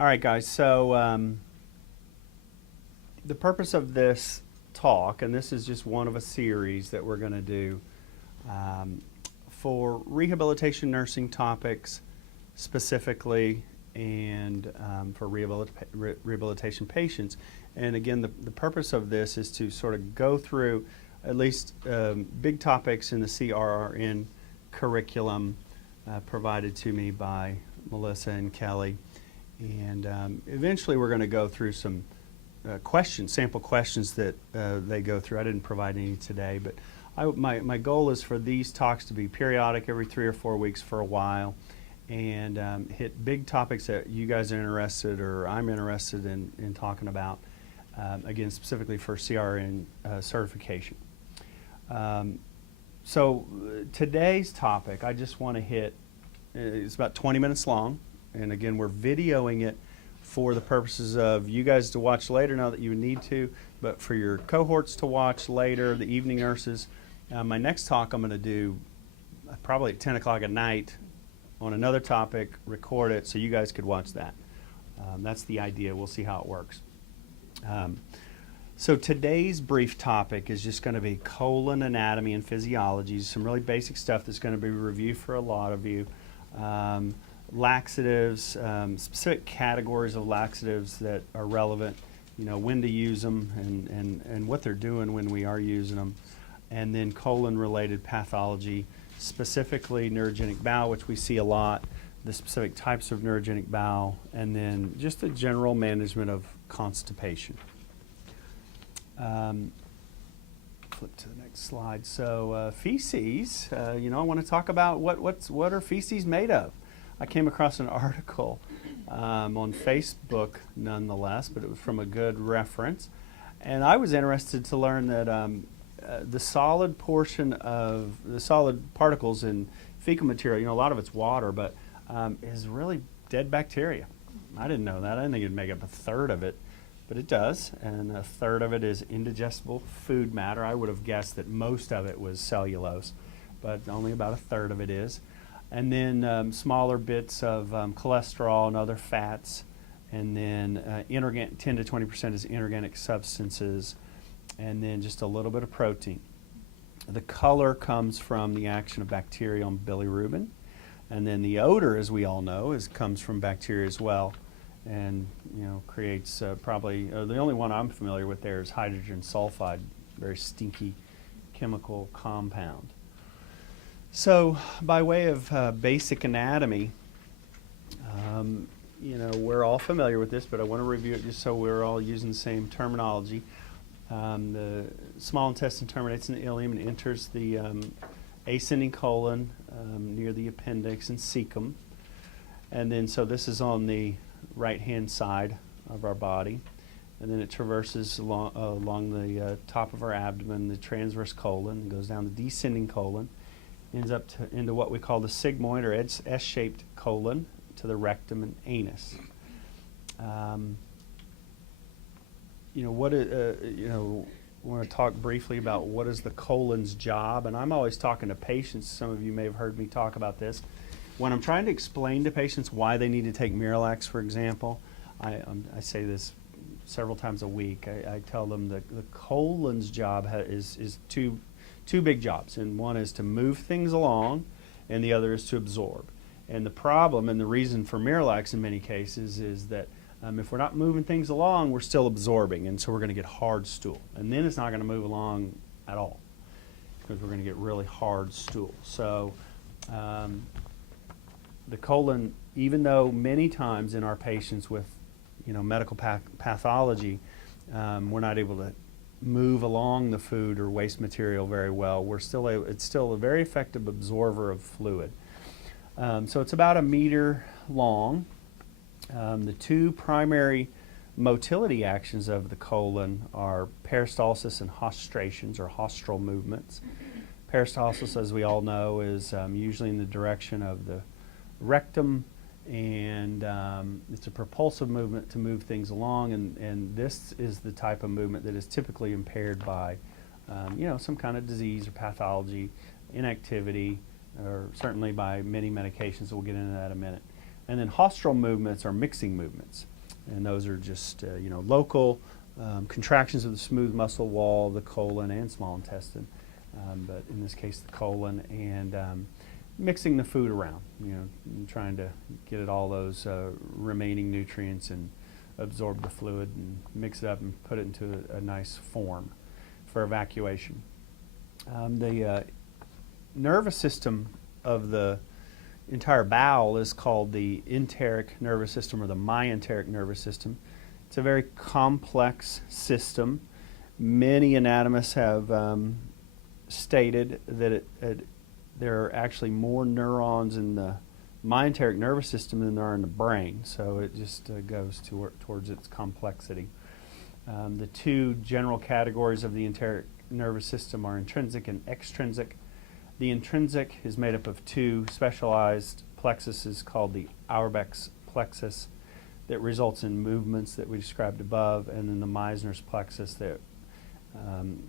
All right, guys, so the purpose of this talk, and this is just one of a series that we're going to do for rehabilitation nursing topics specifically, and for rehabilitation patients. And again, the purpose of this is to sort of go through at least big topics in the CRRN curriculum provided to me by Melissa and Kelly. And eventually we're going to go through some questions, sample questions that they go through. I didn't provide any today, but my goal is for these talks to be periodic, every 3 or 4 weeks for a while, and hit big topics that you guys are interested or I'm interested in talking about, again, specifically for CRN certification. So today's topic, I just want to hit, it's about 20 minutes long, and again, we're videoing it for the purposes of you guys to watch later, now that you need to, but for your cohorts to watch later, the evening nurses. My next talk I'm going to do probably at 10 o'clock at night on another topic, record it so you guys could watch that. That's the idea. We'll see how it works. So today's brief topic is just going to be colon anatomy and physiology, some really basic stuff that's going to be reviewed for a lot of you. Laxatives, specific categories of laxatives that are relevant, you know, when to use them and what they're doing when we are using them. And then colon-related pathology, specifically neurogenic bowel, which we see a lot, the specific types of neurogenic bowel, and then just the general management of constipation. Flip to the next slide. So feces, you know, I want to talk about what are feces made of. I came across an article on Facebook, nonetheless, but it was from a good reference, and I was interested to learn that the solid portion of the solid particles in fecal material, you know, a lot of it's water, but is really dead bacteria. I didn't know that. I didn't think it'd make up a third of it, but it does, and a third of it is indigestible food matter. I would have guessed that most of it was cellulose, but only about a third of it is. And then smaller bits of cholesterol and other fats, and then 10 to 20% is inorganic substances, and then just a little bit of protein. The color comes from the action of bacteria on bilirubin, and then the odor, as we all know, comes from bacteria as well, and you know, creates probably the only one I'm familiar with there is hydrogen sulfide, very stinky chemical compound. So, by way of basic anatomy, you know, we're all familiar with this, but I want to review it just so we're all using the same terminology. The small intestine terminates in the ileum and enters the ascending colon near the appendix and cecum. And then, so this is on the right-hand side of our body. And then it traverses along the top of our abdomen, the transverse colon, goes down the descending colon, ends up into what we call the sigmoid or S-shaped colon to the rectum and anus. You know, I want to talk briefly about what is the colon's job, and I'm always talking to patients. Some of you may have heard me talk about this. When I'm trying to explain to patients why they need to take Miralax, for example, I say this several times a week. I tell them the colon's job is two big jobs, and one is to move things along, and the other is to absorb. And the problem and the reason for Miralax in many cases is that if we're not moving things along, we're still absorbing, and so we're going to get hard stool. And then it's not going to move along at all because we're going to get really hard stool. So the colon, even though many times in our patients with, you know, medical pathology, we're not able to move along the food or waste material very well, it's still a very effective absorber of fluid. So it's about 1 meter long. The two primary motility actions of the colon are peristalsis and hostrations, or haustral movements. Peristalsis, as we all know, is usually in the direction of the rectum, and it's a propulsive movement to move things along, and this is the type of movement that is typically impaired by you know, some kind of disease or pathology, inactivity, or certainly by many medications. We'll get into that in a minute. And then haustral movements are mixing movements. And those are just local contractions of the smooth muscle wall, the colon, and small intestine. But in this case, the colon, and mixing the food around, and trying to get at all those remaining nutrients and absorb the fluid and mix it up and put it into a nice form for evacuation. The nervous system of the entire bowel is called the enteric nervous system, or the myenteric nervous system. It's a very complex system. Many anatomists have stated that there are actually more neurons in the myenteric nervous system than there are in the brain, so it just goes towards its complexity. The two general categories of the enteric nervous system are intrinsic and extrinsic. The intrinsic is made up of two specialized plexuses called the Auerbach's plexus that results in movements that we described above, and then the Meissner's plexus that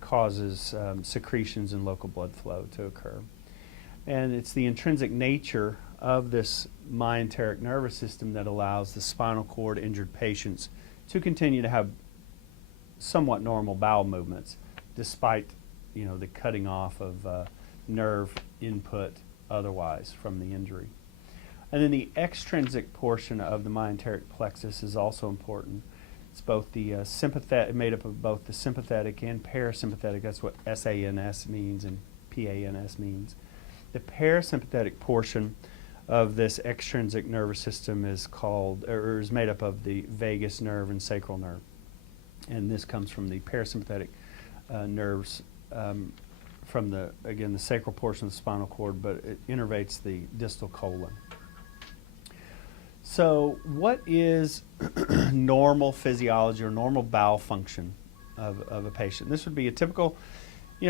causes secretions and local blood flow to occur. And it's the intrinsic nature of this myenteric nervous system that allows the spinal cord injured patients to continue to have somewhat normal bowel movements despite the cutting off of nerve input otherwise from the injury. And then the extrinsic portion of the myenteric plexus is also important. It's both the made up of both the sympathetic and parasympathetic. That's what SANS means and PANS means. The parasympathetic portion of this extrinsic nervous system is made up of the vagus nerve and sacral nerve. And this comes from the parasympathetic nerves from the sacral portion of the spinal cord, but it innervates the distal colon. So what is normal physiology or normal bowel function of a patient? This would be a typical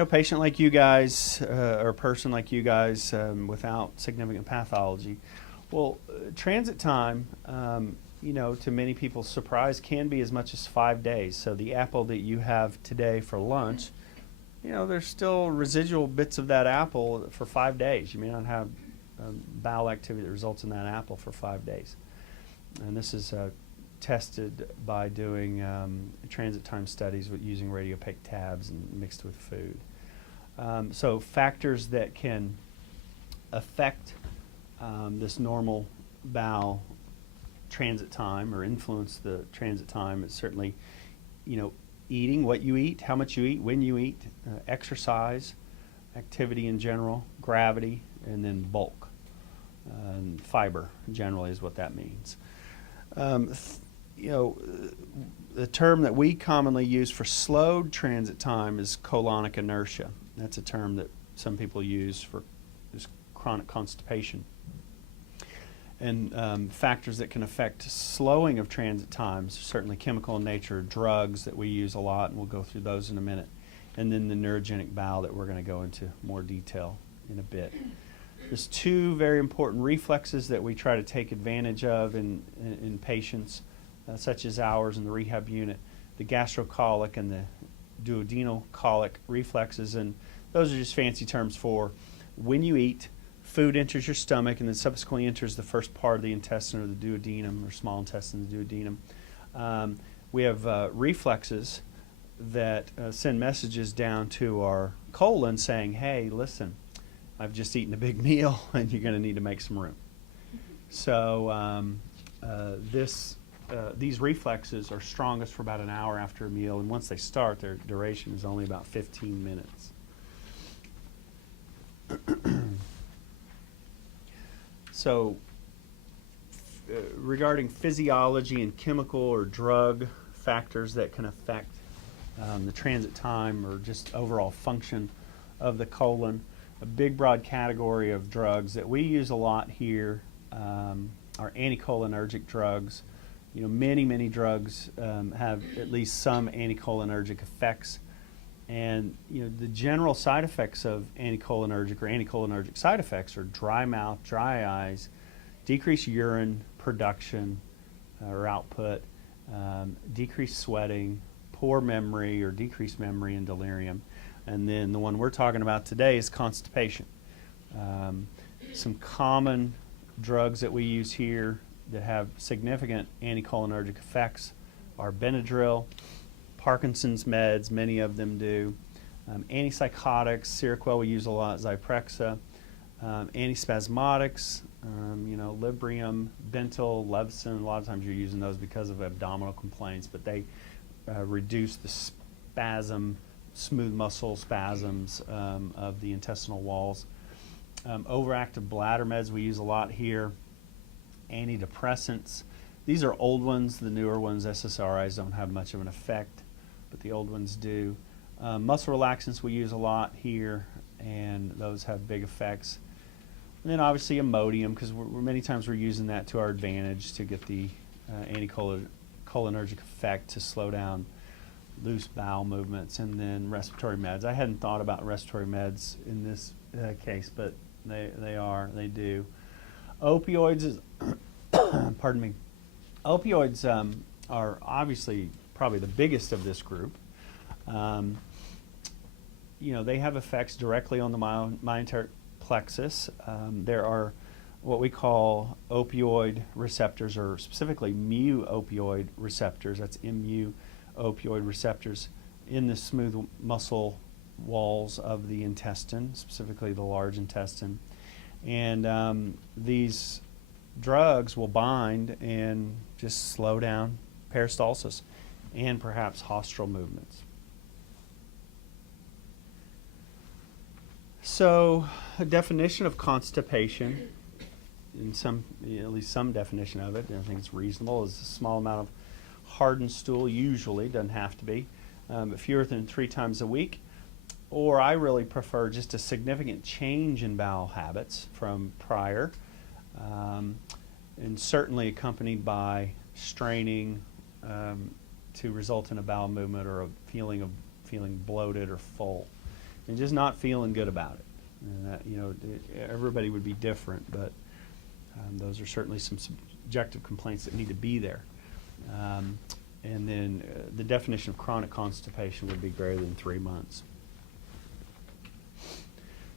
patient like you guys, or a person like you guys without significant pathology. Well, transit time, to many people's surprise, can be as much as 5 days. So the apple that you have today for lunch, there's still residual bits of that apple for 5 days. You may not have bowel activity that results in that apple for 5 days. And this is tested by doing transit time studies with using radiopaque tabs and mixed with food. So factors that can affect this normal bowel transit time or influence the transit time is certainly, eating, what you eat, how much you eat, when you eat, exercise, activity in general, gravity, and then bulk. And fiber generally is what that means. The term that we commonly use for slowed transit time is colonic inertia. That's a term that some people use for just chronic constipation. And factors that can affect slowing of transit times, certainly chemical in nature, drugs that we use a lot, and we'll go through those in a minute. And then the neurogenic bowel that we're going to go into more detail in a bit. There's two very important reflexes that we try to take advantage of in patients, such as ours in the rehab unit, the gastrocolic and the duodenal colic reflexes. And those are just fancy terms for when you eat, food enters your stomach and then subsequently enters the first part of the intestine, or the duodenum, or small intestine, the duodenum. We have reflexes that send messages down to our colon saying, hey, listen, I've just eaten a big meal and you're going to need to make some room. So these reflexes are strongest for about an hour after a meal, and once they start, their duration is only about 15 minutes. So regarding physiology and chemical or drug factors that can affect the transit time or just overall function of the colon, a big broad category of drugs that we use a lot here are anticholinergic drugs. Many drugs have at least some anticholinergic effects. And the general side effects of anticholinergic side effects are dry mouth, dry eyes, decreased urine production or output, decreased sweating, poor memory or decreased memory, and delirium. And then the one we're talking about today is constipation. Some common drugs that we use here that have significant anticholinergic effects are Benadryl, Parkinson's meds, many of them do, antipsychotics, Seroquel we use a lot, Zyprexa, antispasmodics, Librium, Bentyl, Levsin. A lot of times you're using those because of abdominal complaints, but they reduce the smooth muscle spasms of the intestinal walls. Overactive bladder meds we use a lot here. Antidepressants. These are old ones. The newer ones, SSRIs, don't have much of an effect, but the old ones do. Muscle relaxants we use a lot here, and those have big effects. And then obviously Imodium, because many times we're using that to our advantage to get the anticholinergic effect to slow down loose bowel movements. And then respiratory meds. I hadn't thought about respiratory meds in this case, but they do. Opioids is pardon me. Opioids are obviously probably the biggest of this group. They have effects directly on the myenteric plexus. There are what we call opioid receptors, or specifically mu-opioid receptors. That's mu-opioid receptors in the smooth muscle walls of the intestine, specifically the large intestine. And these drugs will bind and just slow down peristalsis and perhaps haustral movements. So, a definition of constipation, at least some definition of it, I think it's reasonable, is a small amount of hardened stool, usually, doesn't have to be, but fewer than 3 times a week. Or I really prefer just a significant change in bowel habits from prior, and certainly accompanied by straining to result in a bowel movement or a feeling bloated or full, and just not feeling good about it. And that, everybody would be different, but those are certainly some subjective complaints that need to be there. And then the definition of chronic constipation would be greater than 3 months.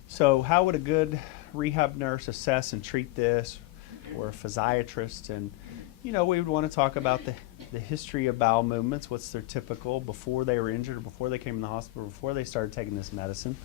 So how would a good rehab nurse assess and treat this, or a physiatrist? And we would want to talk about the history of bowel movements. What's their typical before they were injured, or before they came in the hospital, before they started taking this medicine.